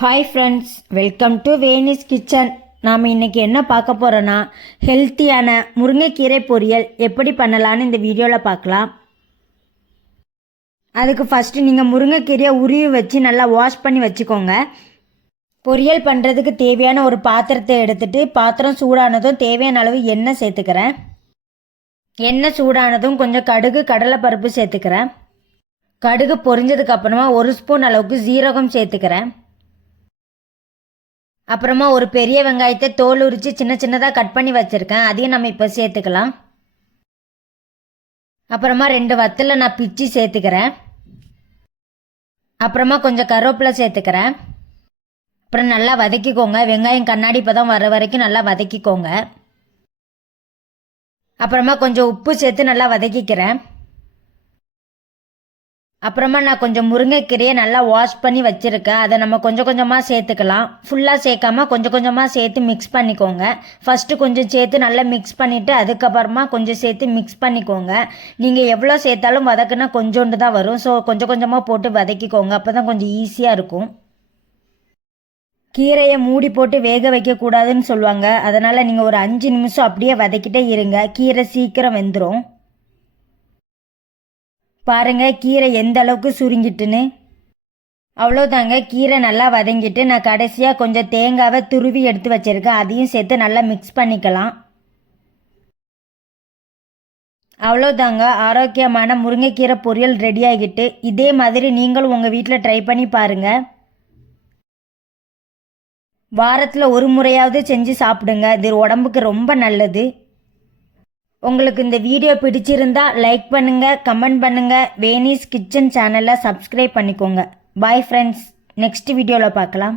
Hi friends, welcome to Veni's kitchen. நாம் இன்றைக்கி என்ன பார்க்க போகிறோன்னா, ஹெல்த்தியான முருங்கைக்கீரை பொரியல் எப்படி பண்ணலான்னு இந்த வீடியோவில் பார்க்கலாம். அதுக்கு ஃபஸ்ட்டு நீங்கள் முருங்கைக்கீரையை உருவி வச்சு நல்லா வாஷ் பண்ணி வச்சுக்கோங்க. பொரியல் பண்ணுறதுக்கு தேவையான ஒரு பாத்திரத்தை எடுத்துகிட்டு, பாத்திரம் சூடானதும் தேவையான அளவு எண்ணெய் சேர்த்துக்கிறேன். எண்ணெய் சூடானதும் கொஞ்சம் கடுகு கடலைப்பருப்பு சேர்த்துக்கிறேன். கடுகு பொரிஞ்சதுக்கப்புறமா 1 ஸ்பூன் அளவுக்கு ஜீரகம் சேர்த்துக்கிறேன். அப்புறமா ஒரு பெரிய வெங்காயத்தை தோல் உரித்து சின்ன சின்னதாக கட் பண்ணி வச்சுருக்கேன், அதையும் நம்ம இப்போ சேர்த்துக்கலாம். அப்புறமா 2 வத்தலை நான் பிச்சு சேர்த்துக்கிறேன். அப்புறமா கொஞ்சம் கருவேப்பிலை சேர்த்துக்கிறேன். அப்புறம் நல்லா வதக்கிக்கோங்க. வெங்காயம் கண்ணாடி பதம் வர வரைக்கும் நல்லா வதக்கிக்கோங்க. அப்புறமா கொஞ்சம் உப்பு சேர்த்து நல்லா வதக்கிக்கிறேன். அப்புறமா நான் கொஞ்சம் முருங்கைக்கீரையை நல்லா வாஷ் பண்ணி வச்சுருக்கேன், அதை நம்ம கொஞ்சம் கொஞ்சமாக சேர்த்துக்கலாம். ஃபுல்லாக சேர்க்காம கொஞ்சம் கொஞ்சமாக சேர்த்து மிக்ஸ் பண்ணிக்கோங்க. ஃபஸ்ட்டு கொஞ்சம் சேர்த்து நல்லா மிக்ஸ் பண்ணிவிட்டு அதுக்கப்புறமா கொஞ்சம் சேர்த்து மிக்ஸ் பண்ணிக்கோங்க. நீங்கள் எவ்வளோ சேர்த்தாலும் வதக்குனா கொஞ்சோண்டு தான் வரும். ஸோ கொஞ்சம் கொஞ்சமாக போட்டு வதக்கிக்கோங்க, அப்போ தான் கொஞ்சம் ஈஸியாக இருக்கும். கீரையை மூடி போட்டு வேக வைக்கக்கூடாதுன்னு சொல்லுவாங்க, அதனால் நீங்கள் ஒரு 5 நிமிஷம் அப்படியே வதக்கிட்டே இருங்க, கீரை சீக்கிரம் வெந்துடும். பாருங்கள் கீரை எந்த அளவுக்கு சுருங்கிட்டுன்னு. அவ்வளோதாங்க, கீரை நல்லா வதங்கிட்டு நான் கடைசியாக கொஞ்சம் தேங்காவை துருவி எடுத்து வச்சுருக்கேன், அதையும் சேர்த்து நல்லா மிக்ஸ் பண்ணிக்கலாம். அவ்வளோதாங்க, ஆரோக்கியமான முருங்கைக்கீரை பொரியல் ரெடி ஆகிட்டு. இதே மாதிரி நீங்களும் உங்கள் வீட்டில் ட்ரை பண்ணி பாருங்கள். வாரத்தில் ஒரு முறையாவது செஞ்சு சாப்பிடுங்க, இது உடம்புக்கு ரொம்ப நல்லது. உங்களுக்கு இந்த வீடியோ பிடிச்சிருந்தா லைக் பண்ணுங்கள், கமெண்ட் பண்ணுங்கள், வேனிஸ் கிச்சன் சேனலை சப்ஸ்கிரைப் பண்ணிக்கோங்க. பாய் ஃப்ரெண்ட்ஸ், நெக்ஸ்ட் வீடியோவில் பார்க்கலாம்.